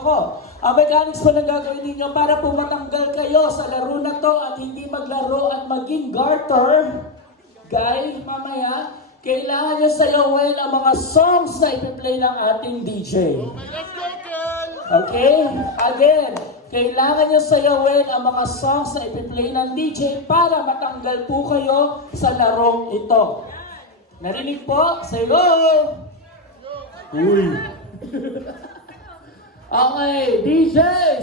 ko. Ang mechanics po na gagawin ninyo para po matanggal kayo sa laro na to at hindi maglaro at maging garter, guys, mamaya, kailangan nyo sayawin ang mga songs na ipi-play ng ating DJ. Okay? Again, kailangan nyo sayawin ang mga songs na ipi-play ng DJ para matanggal po kayo sa larong ito. Narinig po? Say go! Uy! Okay, DJ,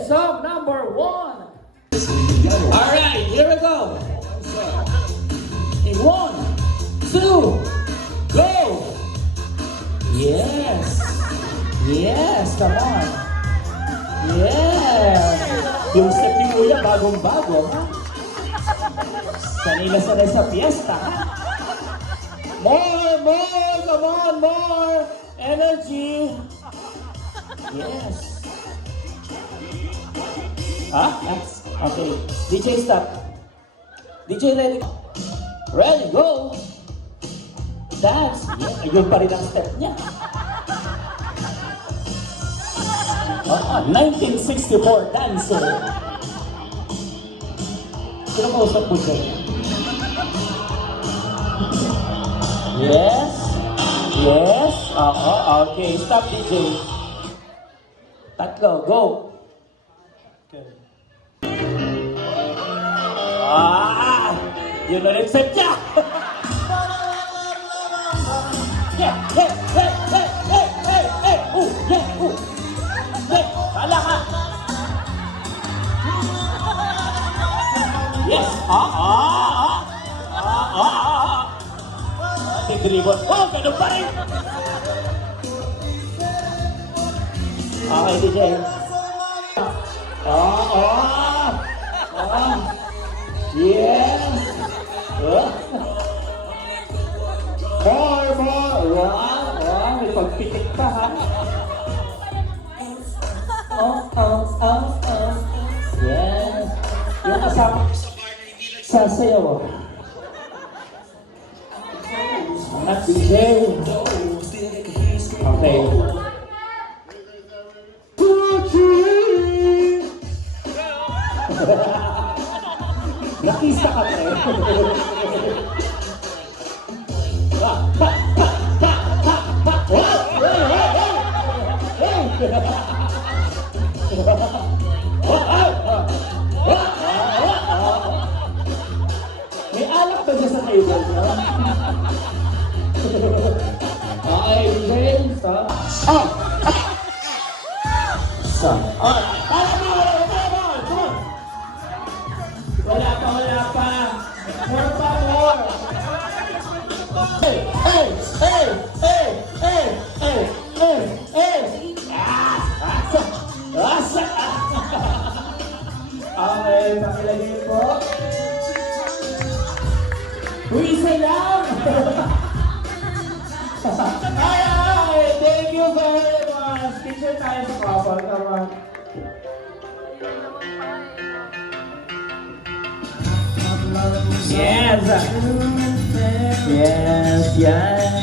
song number 1. Alright, here we go. In 1, 2, go! Yes! Yes, come on! Yes! Yung step ni Kuya, bagong-bago, ha? Sanay sa fiesta, ha? More! Come on, more! Energy! Yes! Okay. DJ, stop. DJ, ready? Ready, go! Dance! Yeah, yun pa rin ang step niya. 1964 dancer. Sino ko usap po siya? Yes. Yes. Okay. Stop, DJ. Tatlo. Go. Okay. Yun na rin set niya. Hey. Hey. Kala ka. Yes. Tigribot. Ganun pa rin. Okay, DJ. Yes. More. Wow. May pagpitik pa, ha? Yes. Yung kasama sasayaw. Anak DJ. Okay. Nakista ka pa eh. May alak ba dyan sa table niyo? Okay, James, ha? Wala pa. More. Hey. Okay, pakilagay po. Huwisa lang! Ay! Thank you very much! Picture tayo sa couple, come on. Yes! Yes, yan!